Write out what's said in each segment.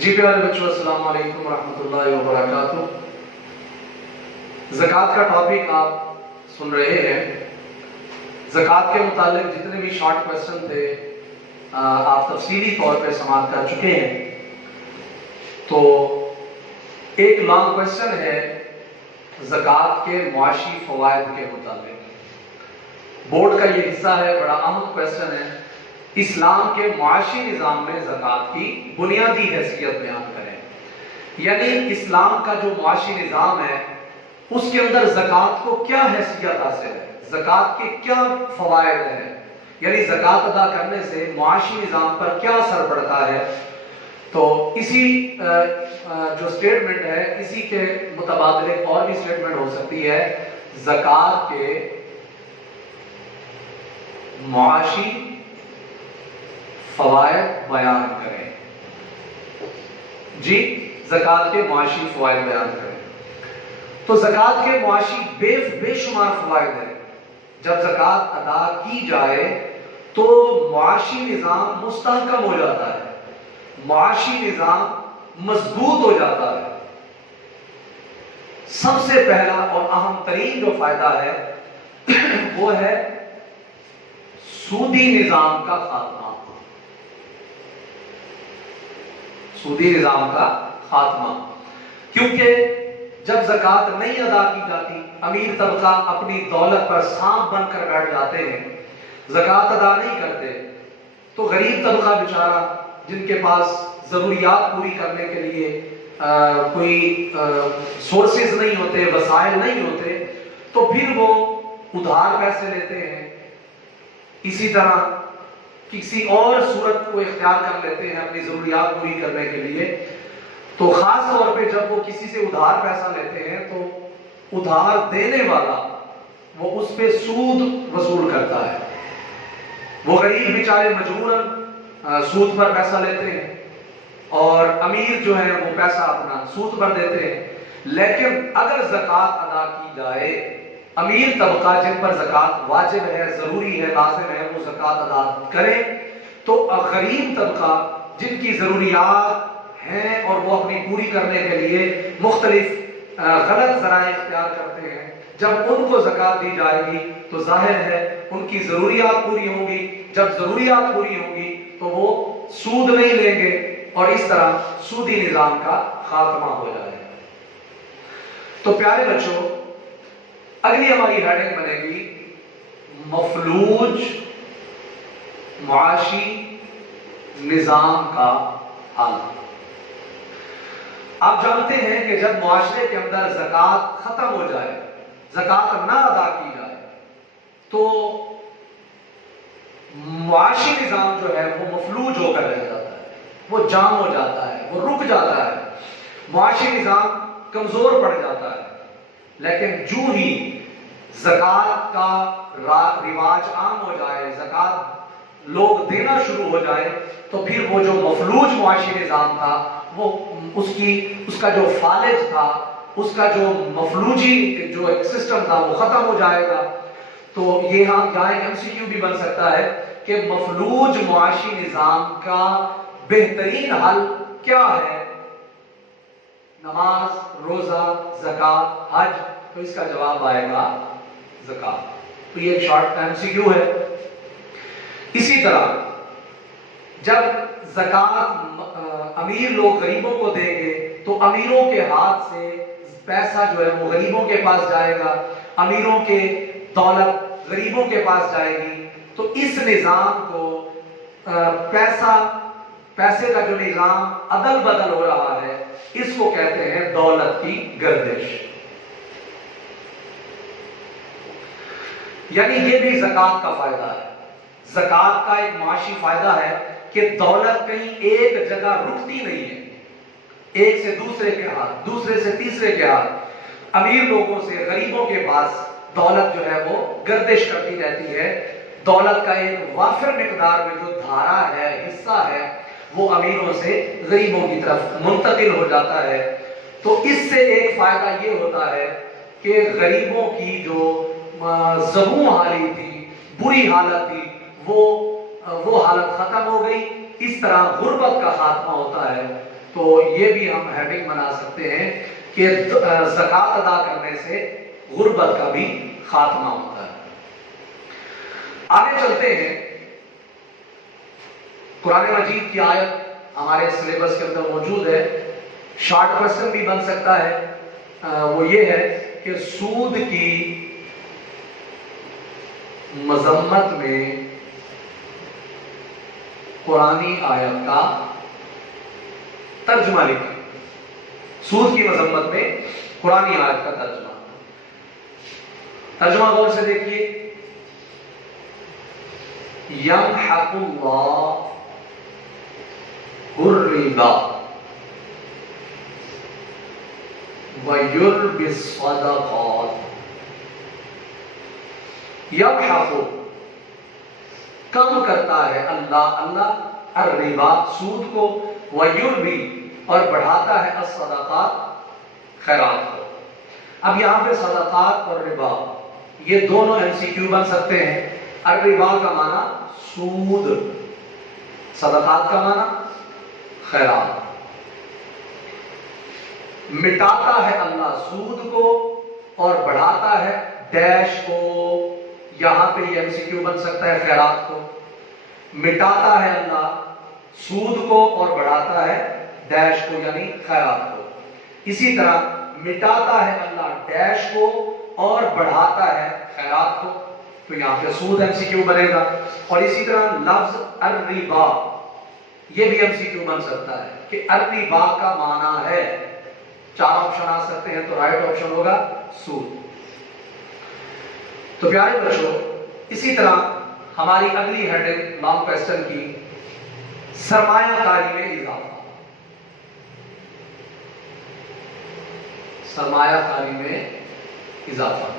جی پیارے بچوں، السلام علیکم ورحمۃ اللہ وبرکاتہ۔ زکوٰۃ کا ٹاپک آپ سن رہے ہیں۔ زکوٰۃ کے متعلق جتنے بھی شارٹ کویسچن تھے آپ تفصیلی طور پہ سماعت کر چکے ہیں۔ تو ایک لانگ کویسچن ہے زکوٰۃ کے معاشی فوائد کے متعلق۔ بورڈ کا یہ حصہ ہے، بڑا اہم کویسچن ہے۔ اسلام کے معاشی نظام میں زکوٰۃ کی بنیادی حیثیت بیان کریں، یعنی اسلام کا جو معاشی نظام ہے اس کے اندر زکوٰۃ کو کیا حیثیت حاصل ہے، زکوٰۃ کے کیا فوائد ہیں، یعنی زکوٰۃ ادا کرنے سے معاشی نظام پر کیا اثر پڑتا ہے۔ تو اسی جو اسٹیٹمنٹ ہے اسی کے متبادل اور بھی اسٹیٹمنٹ ہو سکتی ہے۔ زکوٰۃ کے معاشی فوائد بیان کریں۔ جی، زکوٰۃ کے معاشی فوائد بیان کریں۔ تو زکوٰۃ کے معاشی بے شمار فوائد ہیں۔ جب زکوٰۃ ادا کی جائے تو معاشی نظام مستحکم ہو جاتا ہے، معاشی نظام مضبوط ہو جاتا ہے۔ سب سے پہلا اور اہم ترین جو فائدہ ہے وہ ہے سودی نظام کا خاتمہ۔ سودی نظام کا خاتمہ، کیونکہ جب زکوٰۃ نہیں ادا کی جاتی، امیر طبقہ اپنی دولت پر سانپ بن کر بیٹھ جاتے ہیں، زکوٰۃ ادا نہیں کرتے، تو غریب طبقہ بیچارہ جن کے پاس ضروریات پوری کرنے کے لیے کوئی سورسز نہیں ہوتے، وسائل نہیں ہوتے، تو پھر وہ ادھار پیسے لیتے ہیں، اسی طرح کسی اور صورت کو اختیار کر لیتے ہیں اپنی ضروریات پوری کرنے کے لیے۔ تو خاص طور پہ جب وہ کسی سے ادھار پیسہ لیتے ہیں تو ادھار دینے والا وہ اس پہ سود وصول کرتا ہے۔ وہ غریب بیچارے مجبوراً سود پر پیسہ لیتے ہیں اور امیر جو ہے وہ پیسہ اپنا سود پر دیتے ہیں۔ لیکن اگر زکوٰۃ ادا کی جائے، امیر طبقہ جن پر زکوٰۃ واجب ہے، ضروری ہے، لازم ہے، وہ زکوٰۃ ادا کرے، تو غریب طبقہ جن کی ضروریات ہیں اور وہ اپنی پوری کرنے کے لیے مختلف غلط ذرائع اختیار کرتے ہیں، جب ان کو زکوٰۃ دی جائے گی تو ظاہر ہے ان کی ضروریات پوری ہوں گی۔ جب ضروریات پوری ہوں گی تو وہ سود نہیں لیں گے اور اس طرح سودی نظام کا خاتمہ ہو جائے گا۔ تو پیارے بچوں، اگلی ہماری ہیڈنگ بنے گی مفلوج معاشی نظام کا حل۔ آپ جانتے ہیں کہ جب معاشرے کے اندر زکوٰۃ ختم ہو جائے، زکوٰۃ نہ ادا کی جائے، تو معاشی نظام جو ہے وہ مفلوج ہو کر رہ جاتا ہے، وہ جام ہو جاتا ہے، وہ رک جاتا ہے، معاشی نظام کمزور پڑ جاتا ہے۔ لیکن جو ہی زکوٰۃ کا رواج عام ہو جائے، زکوٰۃ لوگ دینا شروع ہو جائے، تو پھر وہ جو مفلوج معاشی نظام تھا، وہ اس کا جو فالج تھا، اس کا جو مفلوجی جو ایک سسٹم تھا وہ ختم ہو جائے گا۔ تو یہاں ایک MCQ بھی بن سکتا ہے کہ مفلوج معاشی نظام کا بہترین حل کیا ہے؟ نماز، روزہ، زکوٰۃ، حج۔ تو اس کا جواب آئے گا زکوٰۃ۔ تو یہ ایک شارٹ MCQ ہے۔ اسی طرح جب زکوٰۃ امیر لوگ غریبوں کو دیں گے تو امیروں کے ہاتھ سے پیسہ جو ہے وہ غریبوں کے پاس جائے گا، امیروں کے دولت غریبوں کے پاس جائے گی۔ تو اس نظام کو پیسے کا جو نظام عدل بدل ہو رہا ہے، اس کو کہتے ہیں دولت کی گردش۔ یعنی یہ بھی زکوٰۃ کا فائدہ ہے۔ زکوٰۃ کا ایک معاشی فائدہ ہے کہ دولت کہیں ایک جگہ رکتی نہیں ہے، ایک سے دوسرے کے ہاتھ، دوسرے سے تیسرے کے ہاتھ، امیر لوگوں سے غریبوں کے پاس دولت جو ہے وہ گردش کرتی رہتی ہے۔ دولت کا ایک وافر مقدار میں جو دھارا ہے، حصہ ہے، وہ امیروں سے غریبوں کی طرف منتقل ہو جاتا ہے۔ تو اس سے ایک فائدہ یہ ہوتا ہے کہ غریبوں کی جو زبوں حالی تھی، بری حالت تھی، وہ حالت ختم ہو گئی۔ اس طرح غربت کا خاتمہ ہوتا ہے۔ تو یہ بھی ہم ہیڈنگ بنا سکتے ہیں کہ زکوٰۃ ادا کرنے سے غربت کا بھی خاتمہ ہوتا ہے۔ آگے چلتے ہیں، قرآن مجید کی آیت ہمارے سلیبس کے اندر موجود ہے، شارٹ کوسچن بھی بن سکتا ہے، وہ یہ ہے کہ سود کی مذمت میں قرآنی آیت کا ترجمہ لکھیں۔ سود کی مذمت میں قرآنی آیت کا ترجمہ غور سے دیکھیے، یمحق اللہ الربا وَيُرْبِي الصَّدَقَاتِ۔ یمحق کم کرتا ہے اللہ الربا سود کو، وَيُرْبِي اور بڑھاتا ہے الصدقات خیرات کو۔ اب یہاں پہ صدقات اور ربا یہ دونوں MCQ بن سکتے ہیں۔ الربا کا معنی سود، صدقات کا معنی خیرات۔ مٹاتا ہے اللہ سود کو اور بڑھاتا ہے ڈیش کو، یہاں پہ یہ MCQ بن سکتا ہے خیرات کو۔ مٹاتا ہے اللہ سود کو اور بڑھاتا ہے ڈیش کو یعنی خیرات کو۔ اسی طرح مٹاتا ہے اللہ ڈیش کو اور بڑھاتا ہے خیرات کو، تو یہاں پہ سود MCQ بنے گا۔ اور اسی طرح لفظ الربا یہ بھی MCQ بن سکتا ہے کہ الربا کا معنی ہے، 4 آپشن آ سکتے ہیں، تو رائٹ آپشن ہوگا سود۔ تو پیارے بچوں، اسی طرح ہماری اگلی ہیڈنگ لانگ کوسچن کی سرمایہ کاری میں اضافہ۔ سرمایہ کاری میں اضافہ،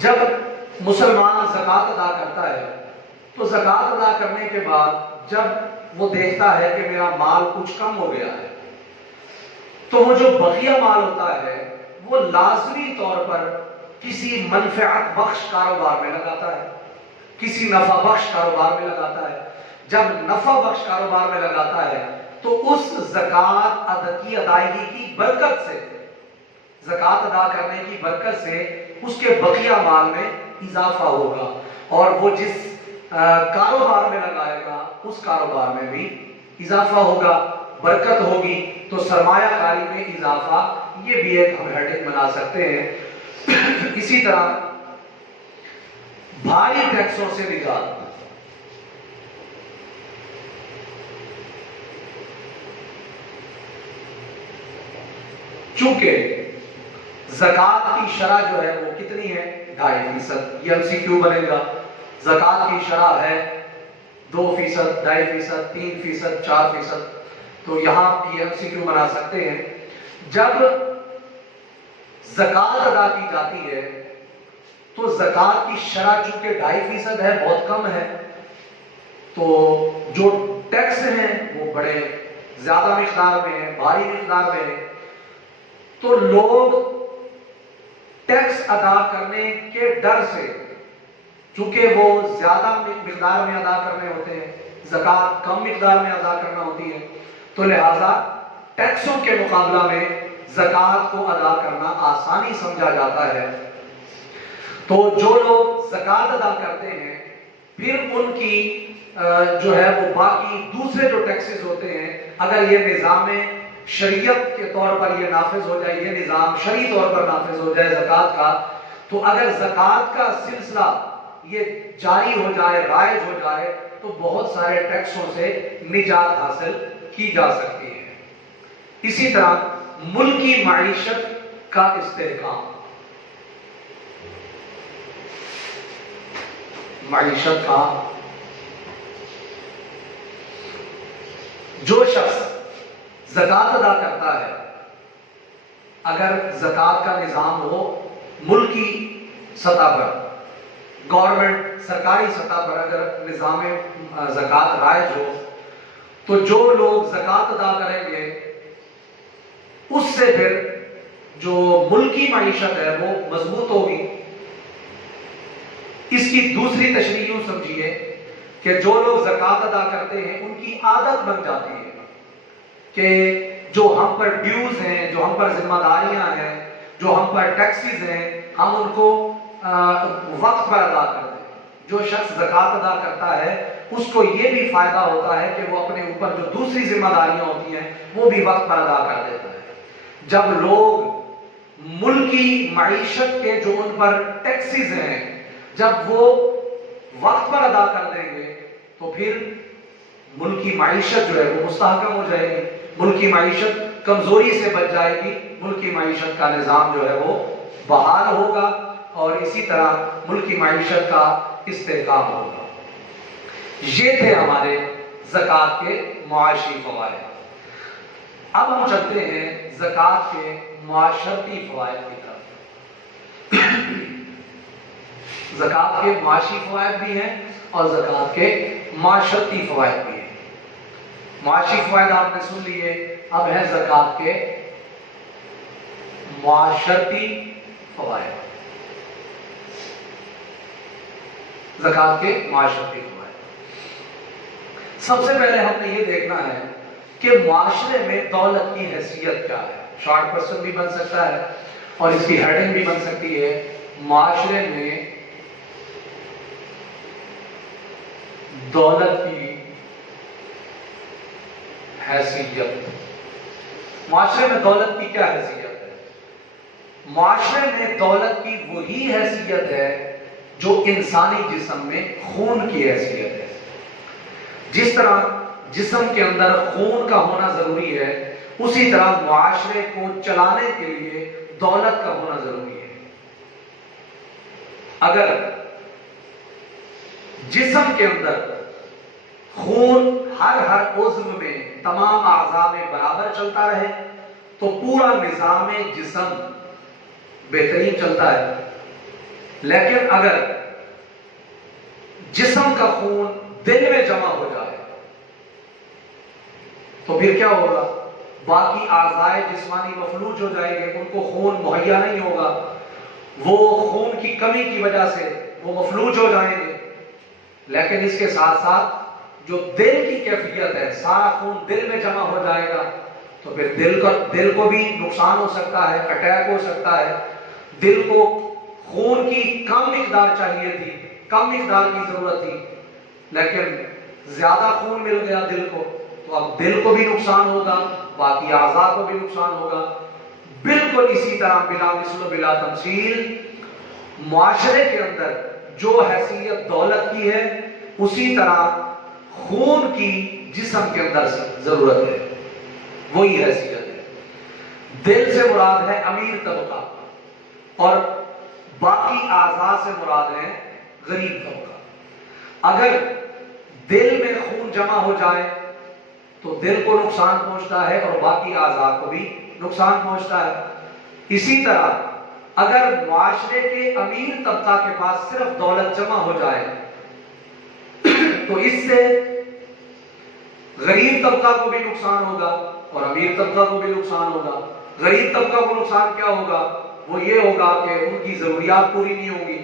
جب مسلمان زکوٰۃ ادا کرتا ہے تو زکوٰۃ ادا کرنے کے بعد جب وہ دیکھتا ہے کہ میرا مال کچھ کم ہو گیا ہے، تو وہ جو بقیہ مال ہوتا ہے وہ لازمی طور پر کسی منفعت بخش کاروبار میں لگاتا ہے، کسی نفع بخش کاروبار میں لگاتا ہے۔ جب نفع بخش کاروبار میں لگاتا ہے تو اس زکوٰۃ کی ادائیگی کی برکت سے، زکوٰۃ ادا کرنے کی برکت سے اس کے بقیہ مال میں اضافہ ہوگا، اور وہ جس کاروبار میں لگائے گا اس کاروبار میں بھی اضافہ ہوگا، برکت ہوگی۔ تو سرمایہ کاری میں اضافہ یہ بھی ایک ہم ہیڈنگ بنا سکتے ہیں۔ اسی طرح بھاری ٹیکسوں سے نجات، چونکہ زکوٰۃ کی شرح جو ہے وہ کتنی ہے 2.5%، یہ MCQ بنے گا۔ زکوٰۃ کی شرح ہے 2%، 2.5%، 3%، 4%، تو یہاں یہ MCQ بنا سکتے ہیں۔ جب زکوٰۃ ادا کی جاتی ہے تو زکوٰۃ کی شرح چونکہ 2.5% ہے، بہت کم ہے، تو جو ٹیکس ہیں وہ بڑے زیادہ مقدار میں ہیں، بھاری مقدار میں ہیں، تو لوگ ٹیکس ادا کرنے کے ڈر سے، چونکہ وہ زیادہ مقدار میں ادا کرنے ہوتے ہیں، زکوٰۃ کم مقدار میں ادا کرنا ہوتی ہے، تو لہذا ٹیکسوں کے مقابلہ میں زکوٰۃ کو ادا کرنا آسانی سمجھا جاتا ہے۔ تو جو لوگ زکوٰۃ ادا کرتے ہیں پھر ان کی جو ہے وہ باقی دوسرے جو ٹیکسز ہوتے ہیں، اگر یہ نظام شریعت کے طور پر یہ نافذ ہو جائے، یہ نظام شرعی طور پر نافذ ہو جائے زکوٰۃ کا، تو اگر زکوٰۃ کا سلسلہ یہ جاری ہو جائے، رائج ہو جائے، تو بہت سارے ٹیکسوں سے نجات حاصل کی جا سکتی ہے۔ اسی طرح ملکی معیشت کا استحکام، معیشت کا، جو شخص زکوٰۃ ادا کرتا ہے، اگر زکوٰۃ کا نظام ہو ملکی سطح پر، گورنمنٹ سرکاری سطح پر اگر نظام زکوٰۃ رائج ہو، تو جو لوگ زکوٰۃ ادا کریں گے اس سے پھر جو ملکی معیشت ہے وہ مضبوط ہوگی۔ اس کی دوسری تشریح یوں سمجھیے کہ جو لوگ زکوٰۃ ادا کرتے ہیں ان کی عادت بن جاتی ہے کہ جو ہم پر ڈیوز ہیں، جو ہم پر ذمہ داریاں ہیں، جو ہم پر ٹیکسز ہیں، ہم ان کو وقت پر ادا کر دیں۔ جو شخص زکوٰۃ ادا کرتا ہے اس کو یہ بھی فائدہ ہوتا ہے کہ وہ اپنے اوپر جو دوسری ذمہ داریاں ہوتی ہیں وہ بھی وقت پر ادا کر دیتا ہے۔ جب لوگ ملکی معیشت کے جو ان پر ٹیکسز ہیں جب وہ وقت پر ادا کر دیں گے تو پھر ملکی معیشت جو ہے وہ مستحکم ہو جائے گی، ملکی معیشت کمزوری سے بچ جائے گی، ملکی معیشت کا نظام جو ہے وہ بحال ہوگا اور اسی طرح ملکی معیشت کا استحکام ہوگا۔ یہ تھے ہمارے زکوٰۃ کے معاشی فوائد۔ اب ہم چلتے ہیں زکوٰۃ کے معاشرتی فوائد کی طرف۔ زکوٰۃ کے معاشی فوائد بھی ہیں اور زکوٰۃ کے معاشرتی فوائد بھی ہیں۔ معاشی فوائد آپ نے سن لیے، اب ہے زکوٰۃ کے معاشرتی فوائد۔ زکوٰۃ کے معاشرتی فوائد، سب سے پہلے ہم نے یہ دیکھنا ہے کہ معاشرے میں دولت کی حیثیت کیا ہے۔ شارٹ پرسن بھی بن سکتا ہے اور اس کی ہیڈنگ بھی بن سکتی ہے، معاشرے میں دولت کی حیثیت۔ معاشرے میں دولت کی کیا حیثیت ہے؟ معاشرے میں دولت کی وہی حیثیت ہے جو انسانی جسم میں خون کی حیثیت ہے۔ جس طرح جسم کے اندر خون کا ہونا ضروری ہے، اسی طرح معاشرے کو چلانے کے لیے دولت کا ہونا ضروری ہے۔ اگر جسم کے اندر خون ہر عضو میں تمام اعضاء میں برابر چلتا رہے تو پورا نظام جسم بہترین چلتا ہے، لیکن اگر جسم کا خون دل میں جمع ہو جائے تو پھر کیا ہوگا؟ باقی اعضاء جسمانی مفلوج ہو جائیں گے، ان کو خون مہیا نہیں ہوگا، وہ خون کی کمی کی وجہ سے وہ مفلوج ہو جائیں گے۔ لیکن اس کے ساتھ ساتھ جو دل کی کیفیت ہے، سارا خون دل میں جمع ہو جائے گا تو پھر دل کو بھی نقصان ہو سکتا ہے، اٹیک ہو سکتا ہے۔ دل کو خون کی کم مقدار چاہیے تھی، کم مقدار کی ضرورت تھی، لیکن زیادہ خون مل گیا دل کو تو اب دل کو بھی نقصان ہوگا، باقی اعضاء کو بھی نقصان ہوگا۔ بالکل اسی طرح بلا مثل و بلا تمثیل معاشرے کے اندر جو حیثیت دولت کی ہے اسی طرح خون کی جسم کے اندر ضرورت ہے، وہی حیثیت ہے۔ دل سے مراد ہے امیر طبقہ اور باقی اعضاء سے مراد ہے غریب طبقہ۔ اگر دل میں خون جمع ہو جائے تو دل کو نقصان پہنچتا ہے اور باقی اعضاء کو بھی نقصان پہنچتا ہے۔ اسی طرح اگر معاشرے کے امیر طبقہ کے پاس صرف دولت جمع ہو جائے تو اس سے غریب طبقہ کو بھی نقصان ہوگا اور امیر طبقہ کو بھی نقصان ہوگا۔ غریب طبقہ کو نقصان کیا ہوگا؟ وہ یہ ہوگا کہ ان کی ضروریات پوری نہیں ہوں گی،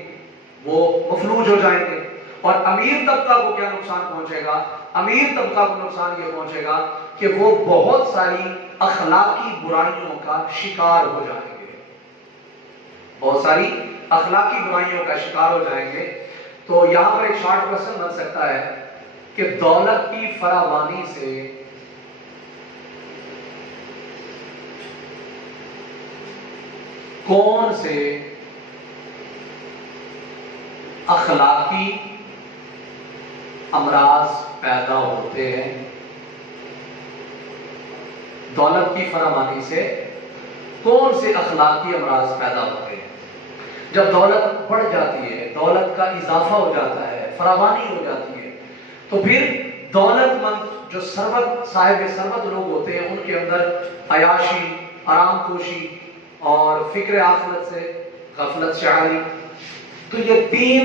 وہ مفلوج ہو جائیں گے۔ اور امیر طبقہ کو کیا نقصان پہنچے گا؟ امیر طبقہ کو نقصان یہ پہنچے گا کہ وہ بہت ساری اخلاقی برائیوں کا شکار ہو جائیں گے، بہت ساری اخلاقی برائیوں کا شکار ہو جائیں گے۔ تو یہاں پر ایک شارٹ کوسچن بن سکتا ہے کہ دولت کی فراوانی سے کون سے اخلاقی امراض پیدا ہوتے ہیں؟ دولت کی فراوانی سے کون سے اخلاقی امراض پیدا ہوتے ہیں؟ جب دولت بڑھ جاتی ہے، دولت کا اضافہ ہو جاتا ہے، فراوانی ہو جاتی ہے، تو پھر دولت مند جو ثروت صاحب ثروت لوگ ہوتے ہیں ان کے اندر عیاشی، آرام کوشی اور فکر آخرت سے غفلت شعاری، تو یہ تین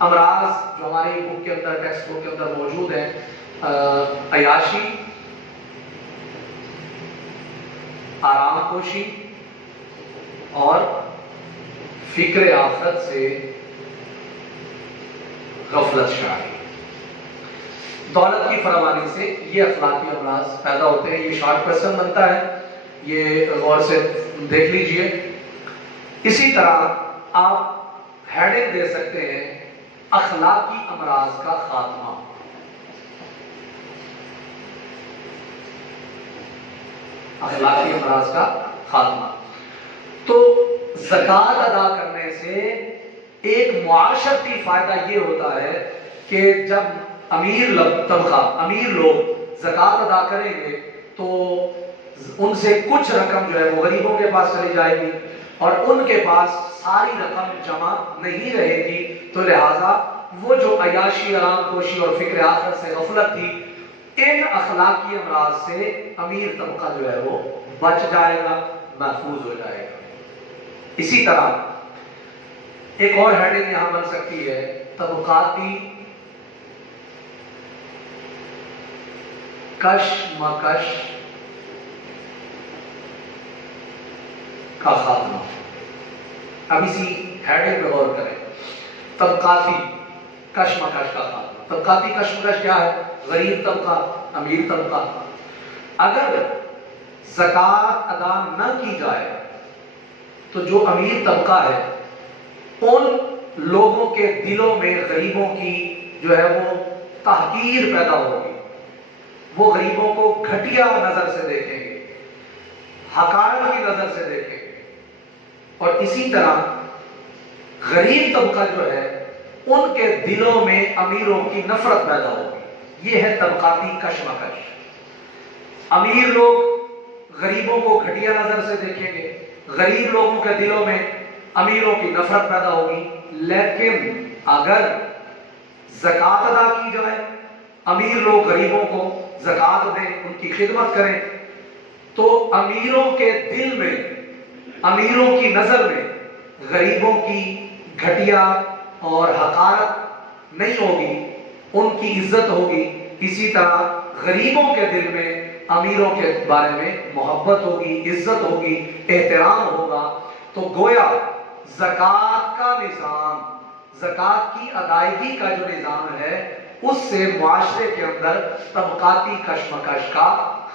امراض جو ہماری بک کے اندر، ٹیکسٹ بک کے اندر موجود ہیں، عیاشی، آرام کوشی اور فکر آخرت سے غفلت شعاری، دولت کی فراوانی سے یہ اخلاقی امراض پیدا ہوتے ہیں۔ یہ شارٹ کوسچن بنتا ہے، یہ غور سے دیکھ لیجئے۔ اسی طرح آپ ہیڈنگ دے سکتے ہیں اخلاقی امراض کا خاتمہ۔ اخلاقی امراض کا خاتمہ۔ تو زکوٰۃ ادا کرنے سے ایک معاشرتی فائدہ یہ ہوتا ہے کہ جب امیر لوگ زکوٰۃ ادا کریں گے تو ان سے کچھ رقم جو ہے وہ غریبوں کے پاس چلی جائے گی، اور ان کے پاس ساری رقم جمع نہیں رہے گی، تو لہٰذا وہ جو عیاشی، آرام کوشی اور فکر آخرت سے غفلت تھی، ان اخلاقی امراض سے امیر طبقہ جو ہے وہ بچ جائے گا، محفوظ ہو جائے گا۔ اسی طرح ایک اور ہیڈنگ یہاں بن سکتی ہے طبقاتی کشمکش کا خاتمہ۔ اب اسی ہیڈنگ پہ غور کریں، طبقاتی کشمکش کا خاتمہ۔ طبقاتی کشمکش کیا ہے؟ غریب طبقہ، امیر طبقہ۔ اگر زکوٰۃ ادا نہ کی جائے تو جو امیر طبقہ ہے ان لوگوں کے دلوں میں غریبوں کی جو ہے وہ تحقیر پیدا ہوگی، وہ غریبوں کو گھٹیا نظر سے دیکھیں گے، حقارت کی نظر سے دیکھیں گے، اور اسی طرح غریب طبقہ جو ہے ان کے دلوں میں امیروں کی نفرت پیدا ہوگی۔ یہ ہے طبقاتی کشمکش۔ امیر لوگ غریبوں کو گھٹیا نظر سے دیکھیں گے، غریب لوگوں کے دلوں میں امیروں کی نفرت پیدا ہوگی۔ لیکن اگر زکوٰۃ ادا کی جائے، امیر لوگ غریبوں کو زکوٰۃ دیں، ان کی خدمت کریں، تو امیروں کے دل میں، امیروں کی نظر میں غریبوں کی گھٹیا اور حقارت نہیں ہوگی، ان کی عزت ہوگی۔ اسی طرح غریبوں کے دل میں امیروں کے بارے میں محبت ہوگی، عزت ہوگی، احترام ہوگا۔ تو گویا زکوٰۃ کا نظام، زکوٰۃ کی ادائیگی کا جو نظام ہے، اس سے معاشرے کے اندر طبقاتی کشمکش کا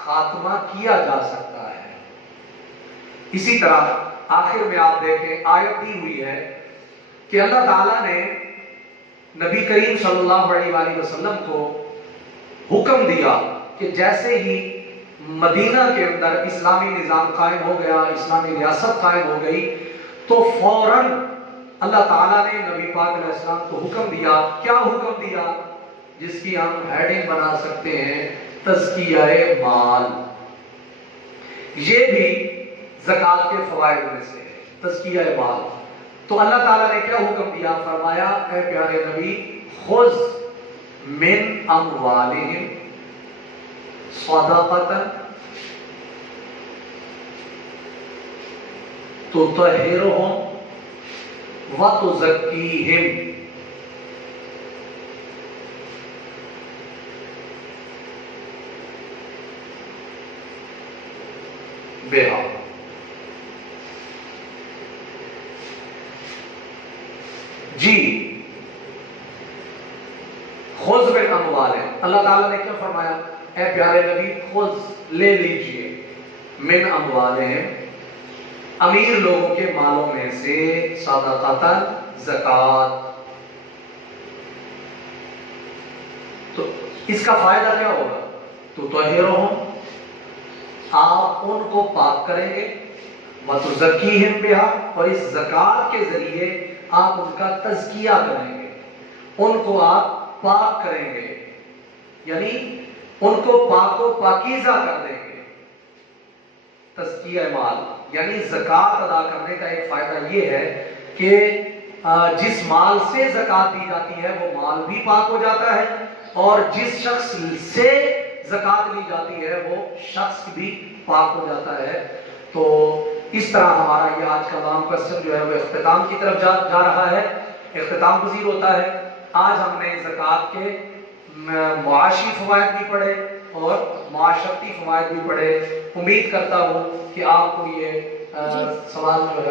خاتمہ کیا جا سکتا ہے۔ اسی طرح آخر میں آپ دیکھیں آیت دی ہوئی ہے کہ اللہ تعالیٰ نے نبی کریم صلی اللہ علیہ وآلہ وسلم کو حکم دیا کہ جیسے ہی مدینہ کے اندر اسلامی نظام قائم ہو گیا، اسلامی ریاست قائم ہو گئی، تو فوراً اللہ تعالیٰ نے نبی پاک علیہ السلام کو حکم دیا۔ کیا حکم دیا؟ جس کی ہم ہیڈنگ بنا سکتے ہیں تزکیہ مال۔ یہ بھی زکوٰۃ کے فوائد میں سے ہے، تزکیہ مال۔ تو اللہ تعالیٰ نے کیا حکم دیا؟ فرمایا اے پیارے نبی، خذ من اموالہم صدقۃ تطہرہم وتزکیہم بہا۔ جی، خذ من اموالہم، اللہ تعالیٰ نے کیا فرمایا؟ اے پیارے نبی، خذ لے لیجئے، من اموالہم، امیر لوگوں کے مالوں میں سے، صدقۃ، زکوٰۃ۔ تو اس کا فائدہ کیا ہوگا؟ تو طہرہم، آپ ان کو پاک کریں گے، وتزکیہم بہا، اور اس زکوٰۃ کے ذریعے آپ ان کا تزکیہ کریں گے، ان کو آپ پاک کریں گے، یعنی ان کو پاک و پاکیزہ کر دیں گے۔ تزکیہ مال یعنی زکوٰۃ ادا کرنے کا ایک فائدہ یہ ہے کہ جس مال سے زکوٰۃ دی جاتی ہے وہ مال بھی پاک ہو جاتا ہے، اور جس شخص سے زکوٰۃ لی جاتی ہے وہ شخص بھی پاک ہو جاتا ہے۔ تو اس طرح ہمارا یہ آج کا عام کوسچن جو ہے وہ اختتام کی طرف جا رہا ہے، اختتام پذیر ہوتا ہے۔ آج ہم نے زکوٰۃ کے معاشی فوائد بھی پڑھے اور معاشرتی فوائد بھی پڑھے۔ امید کرتا ہوں کہ آپ کو یہ سوال جو ہے